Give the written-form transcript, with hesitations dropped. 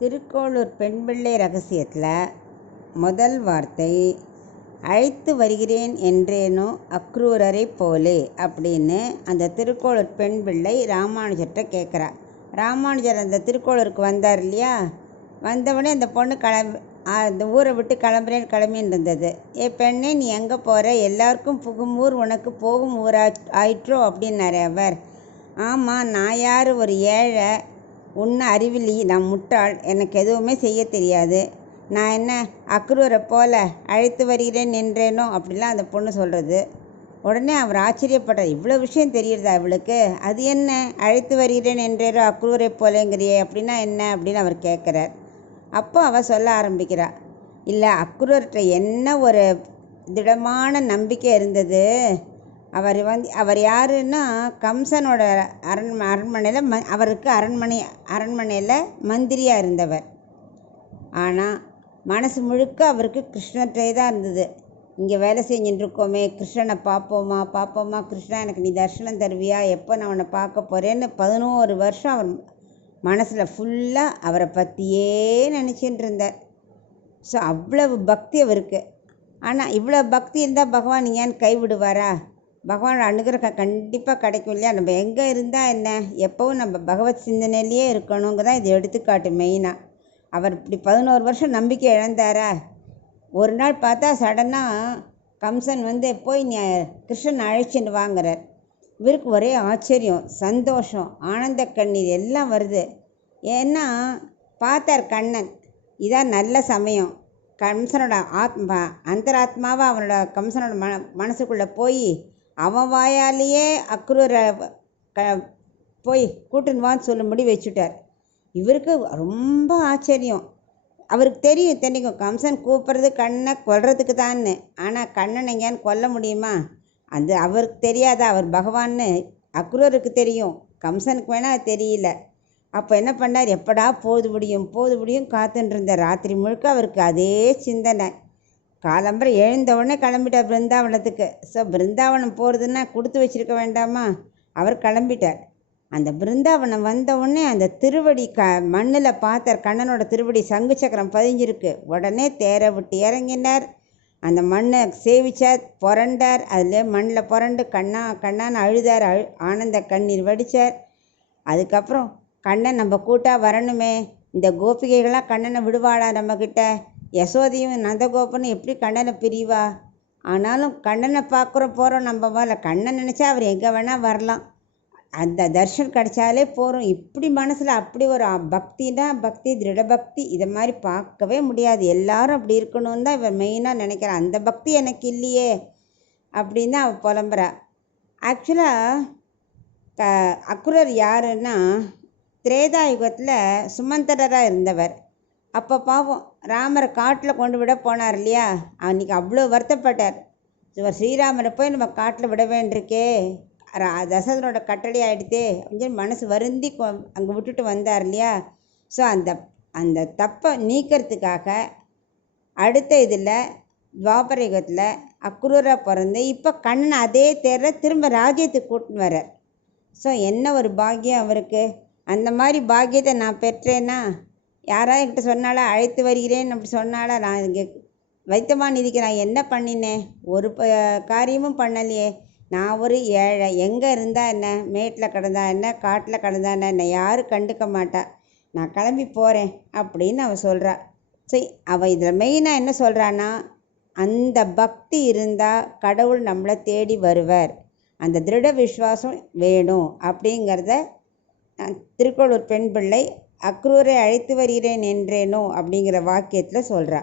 திருக்கோளூர் பெண் பிள்ளை ரகசியத்தில் முதல் வார்த்தை அழைத்து வருகிறேன் என்றேனோ அக்ரூரரை போலே அப்படின்னு அந்த திருக்கோளூர் பெண் பிள்ளை ராமானுஜர்கிட்ட கேட்குறா. ராமானுஜர் அந்த திருக்கோளூருக்கு வந்தார் இல்லையா, வந்தவுடனே அந்த பொண்ணு அந்த ஊரை விட்டு கிளம்பின்னு இருந்தது. பெண்ணே நீ எங்கே போகிற, எல்லாருக்கும் புகும் ஊர் உனக்கு போகும் ஊரா ஆயிற்றோ அப்படின்னாரு அவர். ஆமாம், நான் யார், ஒரு ஏழை, உன்னை அறிவிலி, நான் முட்டாள், எனக்கு எதுவுமே செய்ய தெரியாது, நான் என்ன அக்ரூரை போல அழைத்து வருகிறேன் என்றேனோ அப்படிலாம் அந்த பொண்ணு சொல்கிறது. உடனே அவர் ஆச்சரியப்பட்டார், இவ்வளோ விஷயம் தெரியுறதா இவளுக்கு, அது என்ன அழைத்து வருகிறேன் என்றேரோ அக்ரூரை போலேங்கிறியே அப்படின்னா என்ன அப்படின்னு அவர் கேட்குறார். அப்போ அவள் சொல்ல ஆரம்பிக்கிறா, இல்லை அக்ரூர்கிட்ட என்ன ஒரு திடமான நம்பிக்கை இருந்தது. அவர் யாருன்னா கம்சனோட அரண்மனையில் அவருக்கு அரண்மனையில் மந்திரியாக இருந்தவர். ஆனால் மனசு முழுக்க அவருக்கு கிருஷ்ணர்கிட்டே தான் இருந்தது. இங்கே வேலை செஞ்சுட்டுருக்கோமே, கிருஷ்ணனை பார்ப்போமா, கிருஷ்ணா எனக்கு நீ தரிசனம் தருவியா, எப்போ நான் அவனை பார்க்க போகிறேன்னு 11 வருஷம் அவர் மனசில் ஃபுல்லாக அவரை பற்றியே நினச்சிட்டு இருந்தார். ஸோ அவ்வளவு பக்தி அவருக்கு. ஆனால் இவ்வளோ பக்தி இருந்தால் பகவான் ஏன் கைவிடுவாரா? பகவானோட அனுகிரகம் கண்டிப்பாக கிடைக்கும் இல்லையா? நம்ம எங்கே இருந்தால் என்ன, எப்போவும் நம்ம பகவத் சிந்தனையிலேயே இருக்கணுங்க தான் இது எடுத்துக்காட்டு மெயினாக. அவர் இப்படி 11 வருஷம் நம்பிக்கை இழந்தாரா? ஒரு நாள் பார்த்தா சடனாக கம்சன் போய் நீ கிருஷ்ணன் அழைச்சின்னு வாங்குறார். இவருக்கு ஒரே ஆச்சரியம், சந்தோஷம், ஆனந்த கண்ணீர் எல்லாம் வருது. ஏன்னா பார்த்தார் கண்ணன், இதான் நல்ல சமயம். கம்சனோட அந்தராத்மாவை அவனோட கம்சனோட மனசுக்குள்ளே போய் அவன் வாயாலேயே அக்ரூரை போய் கூட்டுன்னு வான்னு சொல்லும்படி வச்சுட்டார். இவருக்கு ரொம்ப ஆச்சரியம். அவருக்கு தெரியும் கம்சன் கூப்பிட்றது கண்ணனை கொல்றதுக்கு தான்னு. ஆனால் கண்ணனை எங்கேயான்னு கொல்ல முடியுமா? அது அவருக்கு தெரியாதா? அவர் பகவான்னு அக்ரூருக்கு தெரியும், கம்சனுக்கு வேணால் தெரியல. அப்போ என்ன பண்ணார், எப்படா போது முடியும் காத்துன்னு இருந்தார். ராத்திரி முழுக்க அவருக்கு அதே சிந்தனை. காலம்பரை எழுந்தவுடனே கிளம்பிட்டார் பிருந்தாவனத்துக்கு. ஸோ பிருந்தாவனம் போகிறதுன்னா கொடுத்து வச்சுருக்க வேண்டாமா? அவர் கிளம்பிட்டார். அந்த பிருந்தாவனம் வந்தவுடனே அந்த திருவடி மண்ணில் பார்த்தார், கண்ணனோட திருவடி சங்கு சக்கரம் பதிஞ்சிருக்கு. உடனே தேரை விட்டு இறங்கினார், அந்த மண்ணை சேவிச்சார், புரண்டார், அதில் மண்ணில் புரண்டு கண்ணான்னு அழுதார், ஆனந்த கண்ணீர் வடித்தார். அதுக்கப்புறம் கண்ணன் நம்ம கூட்டாக வரணுமே, இந்த கோபிகைகளாக கண்ணனை விடுவாளா நம்மக்கிட்ட? யசோதையும் நந்தகோபனும் எப்படி கண்ணனை பிரிவா? ஆனாலும் கண்ணனை போகிறோம் நம்ம மேலே. கண்ணன் நினச்சா அவர் எங்கே வேணால் வரலாம், அந்த தர்ஷன் கிடைச்சாலே போகிறோம். இப்படி மனசில் அப்படி ஒரு பக்தினா பக்தி, திருடபக்தி, இதை மாதிரி பார்க்கவே முடியாது. எல்லாரும் அப்படி இருக்கணும்னு தான் இவர் மெயினாக நினைக்கிறான். அந்த பக்தி எனக்கு இல்லையே அப்படின்னு தான் அவள் புலம்புறா. ஆக்சுவலாக அக்ரூர் யாருன்னா திரேதாயுகத்தில் சுமந்தரராக இருந்தவர். அப்போ பாவம் ராமரை காட்டில் கொண்டு விட போனார் இல்லையா, அன்றைக்கி அவ்வளோ வருத்தப்பட்டார். ஸ்ரீராமரை போய் நம்ம காட்டில் விட வேண்டியிருக்கே, தசரதனோட கட்டளை ஆகிடுதே அப்படின்னு சொல்லி மனசு வருந்தி அங்கே விட்டுட்டு வந்தார் இல்லையா. ஸோ அந்த தப்பை நீக்கிறதுக்காக அடுத்த இதில் துவாபர யுகத்தில் அக்ரூராக பிறந்து இப்போ கண்ணன் அதே தேரில் திரும்ப ராஜ்யத்துக்கு கூட்டின்னு வர்றார். ஸோ என்ன ஒரு பாக்கியம் அவருக்கு. அந்த மாதிரி பாக்கியத்தை நான் பெற்றேன்னா, யாராவது என்கிட்ட சொன்னாலா அழைத்து வருகிறேன் அப்படி சொன்னாலா? நான் இங்கே வைத்தமா நிதிக்கு நான் என்ன பண்ணினேன்? ஒரு காரியமும் பண்ணலையே. நான் ஒரு ஏழை, எங்கே இருந்தால் என்ன, மேட்டில் கிடந்தா என்ன, காட்டில் கிடந்தா என்ன யாரும் கண்டுக்க மாட்டா, நான் கிளம்பி போகிறேன் அப்படின்னு அவள் சொல்கிறா. சரி, அவள் இதில் மெயினாக என்ன சொல்கிறான்னா, அந்த பக்தி இருந்தால் கடவுள் நம்மளை தேடி வருவார், அந்த திருட விஸ்வாசம் வேணும் அப்படிங்கிறத திருக்கோளூர் பெண் பிள்ளை அக்ரூரை அழைத்து வருகிறேன் என்றேனோ அப்படிங்கிற வாக்கியத்தில் சொல்கிறா.